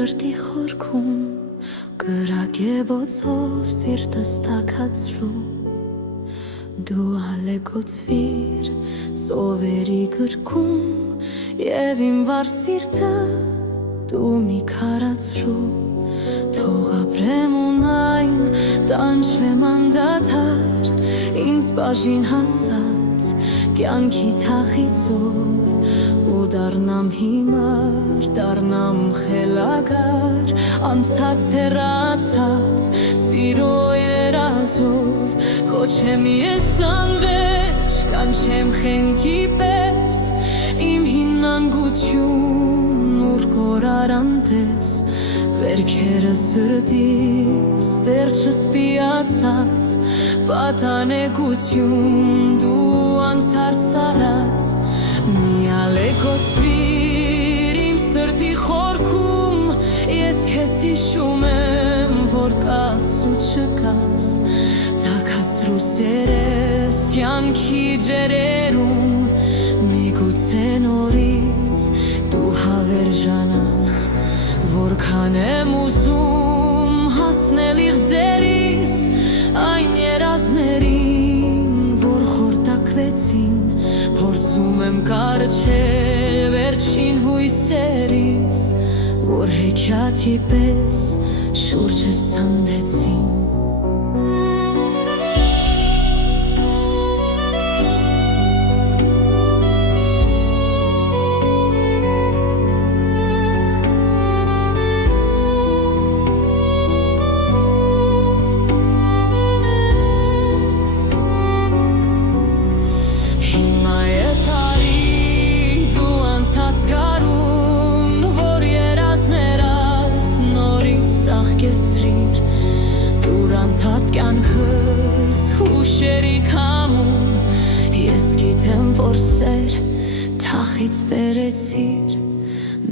սրտի խորքում կրակ է բոցով սիրտս տաքացրու Դու ալեգոցվիր սովերի գրքում Եվ իմ վար սիրտը դու մի քարացրու Թող ապրեմ ունայն տանջվեմ անդադար Ինձ բաժին հասած կյանքի թախիծով Ու դառնամ հիմար, դառնամ խելագար Անցած հեռացած սիրո երազով Կոչեմ ես անվերջ, կանչեմ խենքի պես Իմ հինանգություն ուր կորարանտես Վերքերը սրտիս դեր չսպիացած Պատանեկություն դու անցար սարած Մի ալեգոցվիր իմ սրտի խորքում Ես քեզ հիշում եմ, որ կաս ու չկաս Տաքացրու սերես կյանքի ջերերում Միգուցե նորից դու հավերժանաս Որքան եմ ուզում հասնել իղձերիս Այն երազներին, որ խորտակվեցին Փորձում եմ կարչել վերջին հույսերիս Որ հեքիաթի պես շուրջս ցանդեցին Անցած կյանքս հուշերի կամուն Ես գիտեմ, որ սեր թախից բերեցիր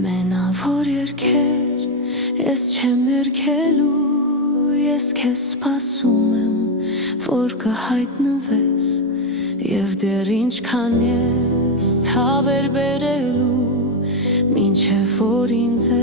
Մենավոր երգեր ես չեմ երգելու Ես քեզ սպասում եմ, որ կհայտնվես Եվ դեռ ինչքան ես ցավեր բերելու Մինչև որ ինձ